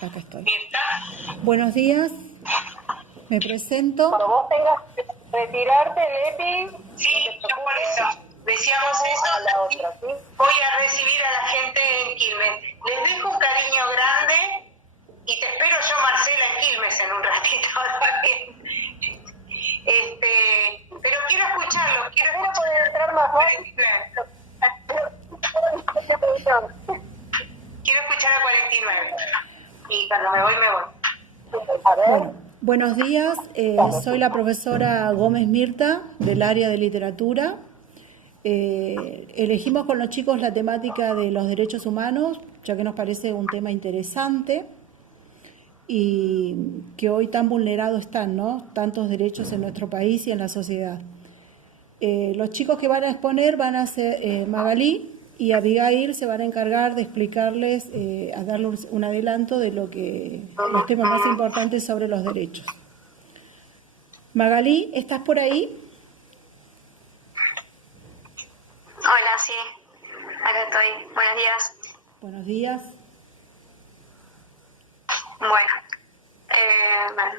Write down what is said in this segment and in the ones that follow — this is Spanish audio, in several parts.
Acá estoy. Mirta. Buenos días, me presento. Cuando vos tengas que retirarte, Leti, Sí, yo por eso. Decíamos eso. a la otra, ¿sí? Voy a recibir a la gente en Quilmes. Les dejo un cariño grande y te espero yo, Marcela, en Quilmes en un ratito también. Pero quiero escucharlo. Primero puede entrar más fácil. Quiero escuchar a 49. Y cuando me voy, me voy. A ver. Bueno, buenos días, soy la profesora Gómez Mirta del área de literatura. Elegimos con los chicos la temática de los derechos humanos, ya que nos parece un tema interesante y que hoy tan vulnerados están, ¿no? Tantos derechos en nuestro país y en la sociedad. Los chicos que van a exponer van a ser Magalí y Abigail, se van a encargar de explicarles, a darles un adelanto de los temas más importantes sobre los derechos. Magalí, ¿estás por ahí? Hola, sí, acá estoy. Buenos días. Buenos días. Bueno,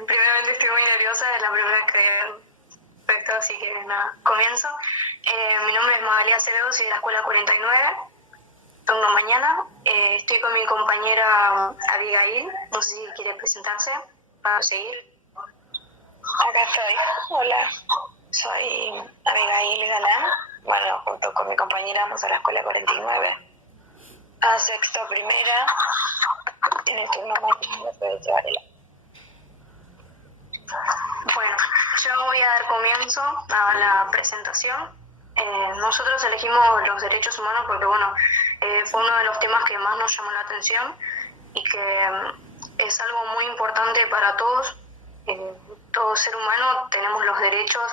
primeramente estoy muy nerviosa, es la primera vez que esto, así que nada, comienzo. Mi nombre es Magalí Acevedo, soy de la Escuela 49, turno mañana. Estoy con mi compañera Abigail, no sé si quiere presentarse para seguir. Acá estoy. Hola, soy Abigail Galán. Bueno, junto con mi compañera vamos a la Escuela 49. A sexto primera, en el turno mañana puedes llevar el... Bueno, yo voy a dar comienzo a la presentación. Nosotros elegimos los derechos humanos porque, bueno, fue uno de los temas que más nos llamó la atención y que es algo muy importante para todos. Todo ser humano tenemos los derechos,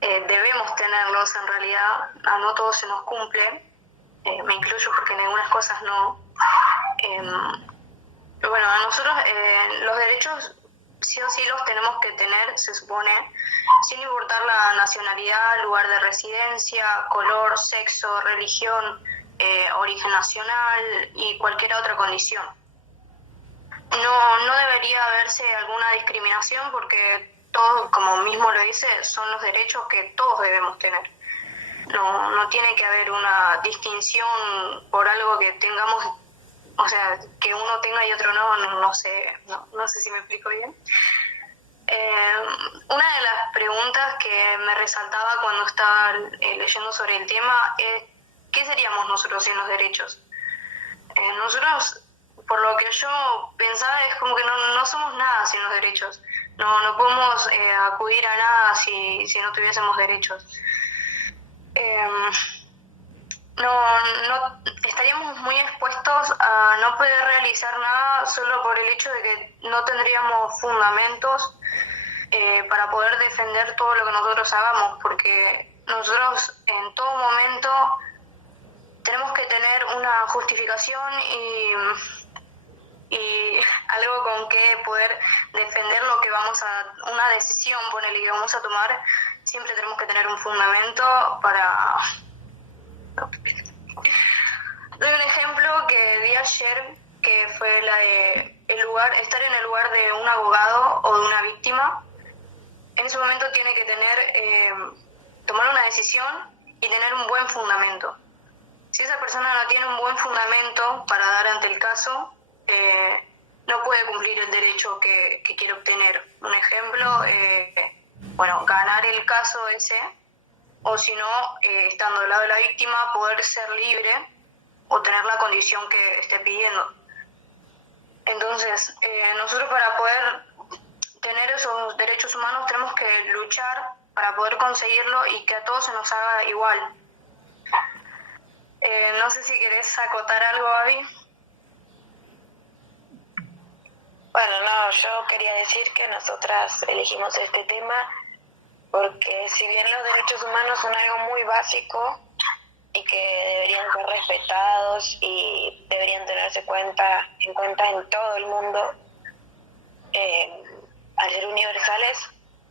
debemos tenerlos en realidad, a no todos se nos cumple, me incluyo porque en algunas cosas no. Bueno, a nosotros los derechos sí o sí los tenemos que tener, se supone, sin importar la nacionalidad, lugar de residencia, color, sexo, religión, origen nacional y cualquier otra condición. No debería haberse alguna discriminación porque todo, como mismo lo dice, son los derechos que todos debemos tener. No tiene que haber una distinción por algo que tengamos, o sea, que uno tenga y otro no sé si me explico bien. Una de las preguntas que me resaltaba cuando estaba leyendo sobre el tema es ¿qué seríamos nosotros sin los derechos? Nosotros, por lo que yo pensaba, es como que no somos nada sin los derechos. No podemos acudir a nada si no tuviésemos derechos. No estaríamos muy expuestos a no poder realizar nada solo por el hecho de que no tendríamos fundamentos para poder defender todo lo que nosotros hagamos, porque nosotros en todo momento tenemos que tener una justificación y algo con que poder defender lo que una decisión, ponele, que vamos a tomar. Siempre tenemos que tener un fundamento para... Doy un ejemplo que vi ayer, que fue la de estar en el lugar de un abogado o de una víctima. En ese momento tiene que tomar una decisión y tener un buen fundamento. Si esa persona no tiene un buen fundamento para dar ante el caso, no puede cumplir el derecho que quiere obtener. Un ejemplo, ganar el caso ese, o si no, estando del lado de la víctima, poder ser libre o tener la condición que esté pidiendo. Entonces, nosotros para poder tener esos derechos humanos tenemos que luchar para poder conseguirlo y que a todos se nos haga igual. No sé si querés acotar algo, Abby. Bueno, no, yo quería decir que nosotras elegimos este tema porque si bien los derechos humanos son algo muy básico y que deberían ser respetados y deberían tenerse en cuenta en todo el mundo, al ser universales,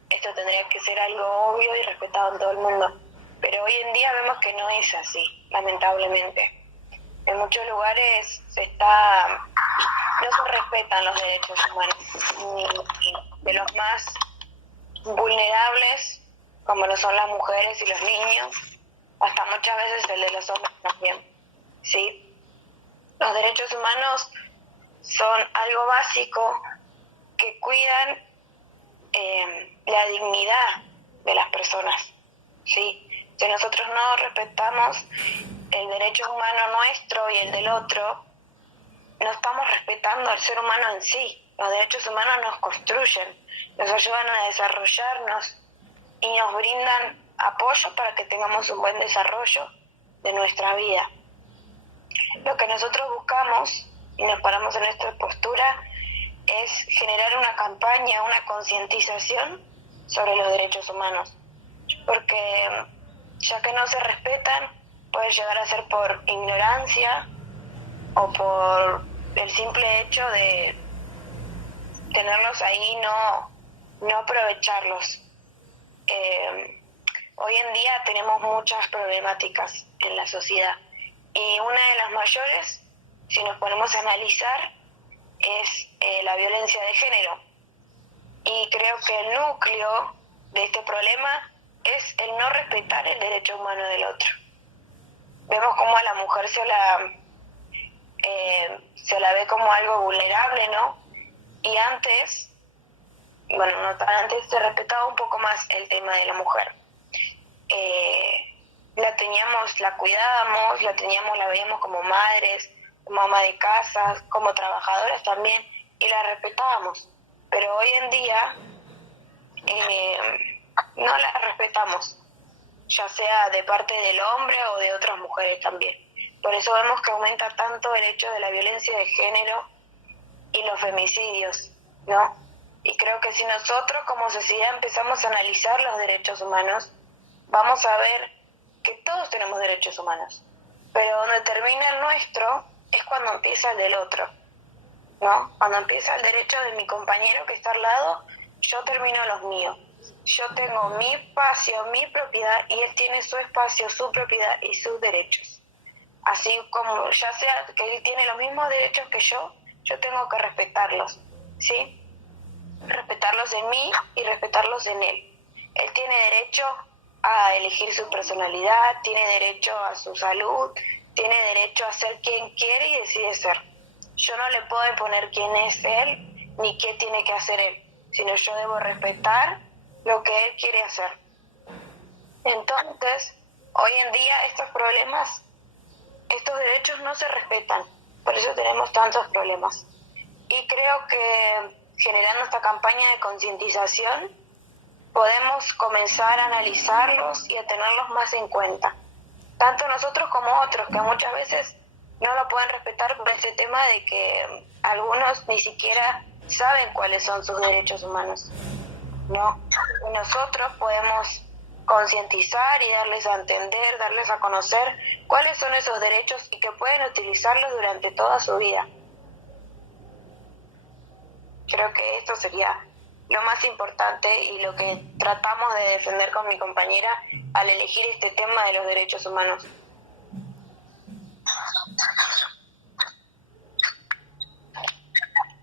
esto tendría que ser algo obvio y respetado en todo el mundo. Pero hoy en día vemos que no es así, lamentablemente. En muchos lugares se está no se respetan los derechos humanos, ni de los más vulnerables, como lo son las mujeres y los niños, hasta muchas veces el de los hombres también, ¿sí? Los derechos humanos son algo básico que cuidan la dignidad de las personas, ¿sí? Si nosotros no respetamos el derecho humano nuestro y el del otro, no estamos respetando al ser humano en sí. Los derechos humanos nos construyen, nos ayudan a desarrollarnos y nos brindan apoyo para que tengamos un buen desarrollo de nuestra vida. Lo que nosotros buscamos, y nos paramos en esta postura, es generar una campaña, una concientización sobre los derechos humanos, porque ya que no se respetan, puede llegar a ser por ignorancia o por el simple hecho de tenerlos ahí, no aprovecharlos. Hoy en día tenemos muchas problemáticas en la sociedad y una de las mayores, si nos ponemos a analizar, es la violencia de género. Y creo que el núcleo de este problema es el no respetar el derecho humano del otro. Vemos cómo a la mujer se la ve como algo vulnerable, ¿no? Y antes, bueno, no tan antes, se respetaba un poco más el tema de la mujer. La cuidábamos, la veíamos como madres, como ama de casa, como trabajadoras también, y la respetábamos. Pero hoy en día no la respetamos, ya sea de parte del hombre o de otras mujeres también. Por eso vemos que aumenta tanto el hecho de la violencia de género y los femicidios, ¿no? Y creo que si nosotros como sociedad empezamos a analizar los derechos humanos, vamos a ver que todos tenemos derechos humanos, pero donde termina el nuestro es cuando empieza el del otro, ¿no? Cuando empieza el derecho de mi compañero que está al lado, yo termino los míos. Yo tengo mi espacio, mi propiedad, y él tiene su espacio, su propiedad y sus derechos. Así como ya sea que él tiene los mismos derechos que yo tengo que respetarlos, ¿sí? Respetarlos en mí y respetarlos en él. Él tiene derecho a elegir su personalidad, tiene derecho a su salud, tiene derecho a ser quien quiere y decide ser. Yo no le puedo imponer quién es él ni qué tiene que hacer él, sino yo debo respetar lo que él quiere hacer. Entonces, hoy en día estos problemas, estos derechos no se respetan, por eso tenemos tantos problemas. Y creo que generando esta campaña de concientización podemos comenzar a analizarlos y a tenerlos más en cuenta, tanto nosotros como otros, que muchas veces no lo pueden respetar por ese tema de que algunos ni siquiera saben cuáles son sus derechos humanos, ¿no? Y nosotros podemos concientizar y darles a entender, darles a conocer cuáles son esos derechos y que pueden utilizarlos durante toda su vida. Creo que esto sería lo más importante y lo que tratamos de defender con mi compañera al elegir este tema de los derechos humanos.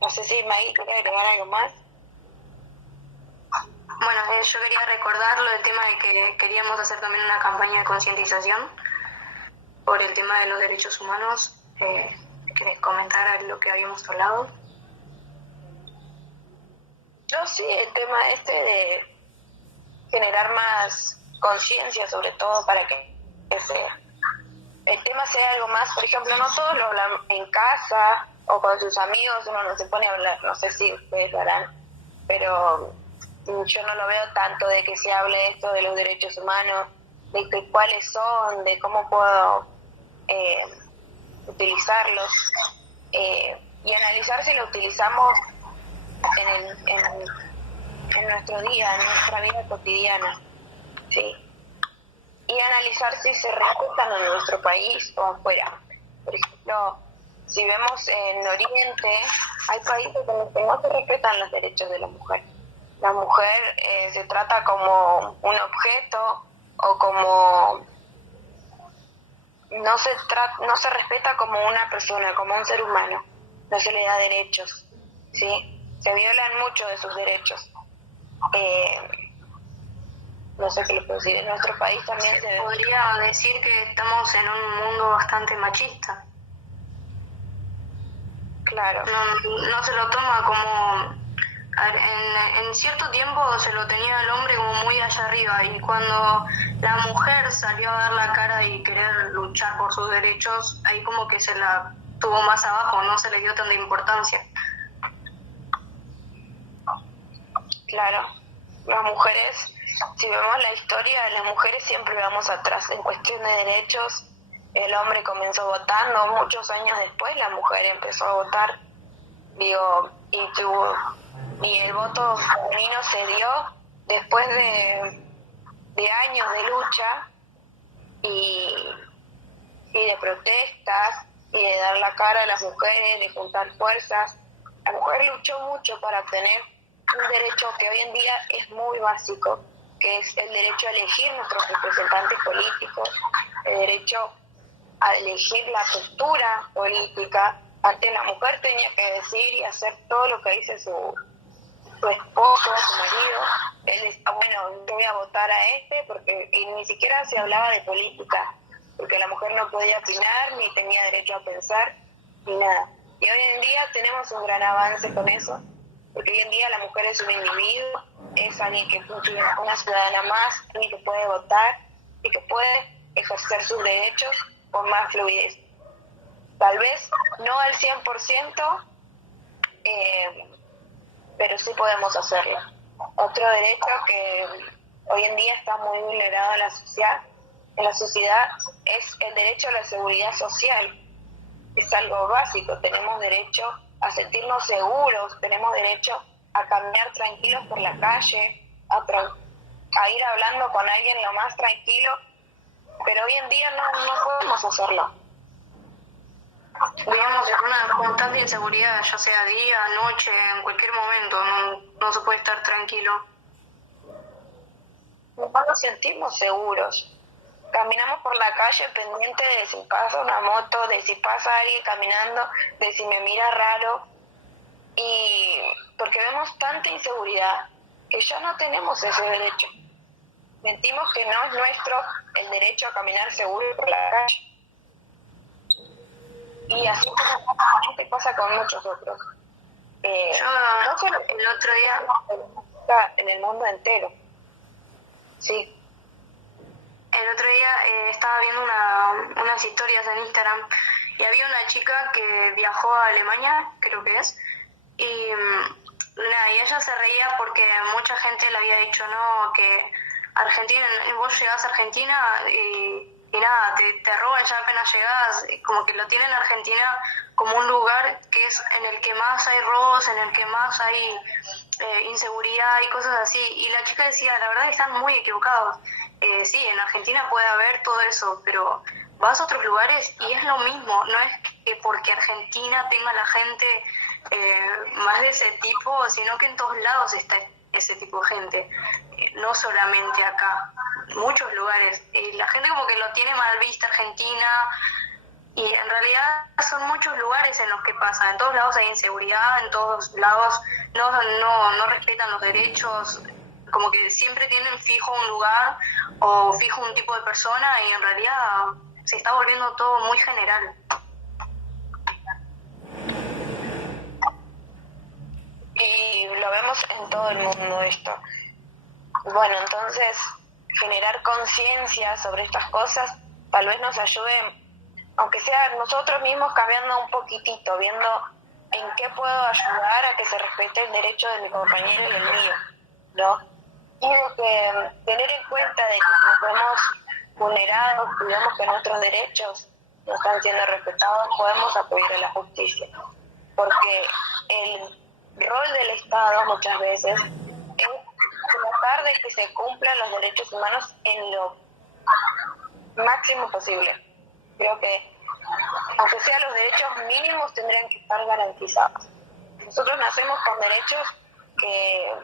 No sé si Maggie quiere agregar algo más. Bueno, yo quería recordarlo del tema de que queríamos hacer también una campaña de concientización por el tema de los derechos humanos. ¿Querés comentar lo que habíamos hablado? Yo sí, el tema de generar más conciencia, sobre todo para que el tema sea algo más. Por ejemplo, no todos lo hablan en casa o con sus amigos, uno no se pone a hablar, no sé si ustedes lo harán, pero yo no lo veo tanto de que se hable esto de los derechos humanos, de que cuáles son, de cómo puedo utilizarlos y analizar si lo utilizamos en nuestro día, en nuestra vida cotidiana, ¿sí? Y analizar si se respetan en nuestro país o afuera. Por ejemplo, si vemos en Oriente, hay países donde no se respetan los derechos de la mujer. La mujer se trata como un objeto o como no se respeta como una persona, como un ser humano. no se le da derechos, ¿sí? Se violan mucho de sus derechos. No sé qué le puedo decir, en nuestro país también se podría decir que estamos en un mundo bastante machista. Claro. No se lo toma como... A ver, en cierto tiempo se lo tenía el hombre como muy allá arriba, y cuando la mujer salió a dar la cara y querer luchar por sus derechos, ahí como que se la tuvo más abajo, no se le dio tanta importancia. Claro, las mujeres, si vemos la historia, las mujeres siempre vamos atrás en cuestión de derechos. El hombre comenzó votando, muchos años después la mujer empezó a votar, y el voto femenino se dio después de años de lucha y de protestas y de dar la cara a las mujeres, de juntar fuerzas. La mujer luchó mucho para obtener un derecho que hoy en día es muy básico, que es el derecho a elegir nuestros representantes políticos, el derecho a elegir la postura política. Antes la mujer tenía que decir y hacer todo lo que dice su esposo, su marido. Él decía, bueno, yo voy a votar a y ni siquiera se hablaba de política, porque la mujer no podía opinar, ni tenía derecho a pensar, ni nada. Y hoy en día tenemos un gran avance con eso, porque hoy en día la mujer es un individuo, es alguien que es una ciudadana más, alguien que puede votar y que puede ejercer sus derechos con más fluidez. Tal vez no al 100%, pero sí podemos hacerlo. Otro derecho que hoy en día está muy vulnerado en la sociedad es el derecho a la seguridad social. Es algo básico, tenemos derecho a sentirnos seguros, tenemos derecho a caminar tranquilos por la calle, a ir hablando con alguien lo más tranquilo, pero hoy en día no podemos hacerlo. Vivimos en una constante inseguridad, ya sea día, noche, en cualquier momento, no se puede estar tranquilo. No nos sentimos seguros. Caminamos por la calle pendiente de si pasa una moto, de si pasa alguien caminando, de si me mira raro. Y porque vemos tanta inseguridad que ya no tenemos ese derecho. Sentimos que no es nuestro el derecho a caminar seguro por la calle. Y así como pasa con muchos otros. No solo el otro día en el mundo entero. Sí. El otro día estaba viendo unas historias en Instagram y había una chica que viajó a Alemania, creo que es, y ella se reía porque mucha gente le había dicho no, que Argentina, vos llegás a Argentina y nada, te roban ya apenas llegás, como que lo tienen Argentina como un lugar que es en el que más hay robos, en el que más hay inseguridad y cosas así, y la chica decía, la verdad que están muy equivocados. Sí, en Argentina puede haber todo eso, pero vas a otros lugares y es lo mismo, no es que porque Argentina tenga la gente más de ese tipo, sino que en todos lados está ese tipo de gente, no solamente acá, muchos lugares, y la gente como que lo tiene mal vista Argentina, y en realidad son muchos lugares en los que pasa, en todos lados hay inseguridad, en todos lados no respetan los derechos, como que siempre tienen fijo un lugar o fijo un tipo de persona, y en realidad se está volviendo todo muy general. Y lo vemos en todo el mundo esto. Bueno, entonces generar conciencia sobre estas cosas tal vez nos ayude, aunque sea nosotros mismos cambiando un poquitito, viendo en qué puedo ayudar a que se respete el derecho de mi compañero y el mío, ¿no? Y de que tener en cuenta de que si nos vemos vulnerados y vemos que nuestros derechos no están siendo respetados, podemos apoyar a la justicia. Porque el rol del Estado muchas veces es tratar de que se cumplan los derechos humanos en lo máximo posible. Creo que, aunque sea los derechos mínimos, tendrían que estar garantizados. Nosotros nacemos con derechos que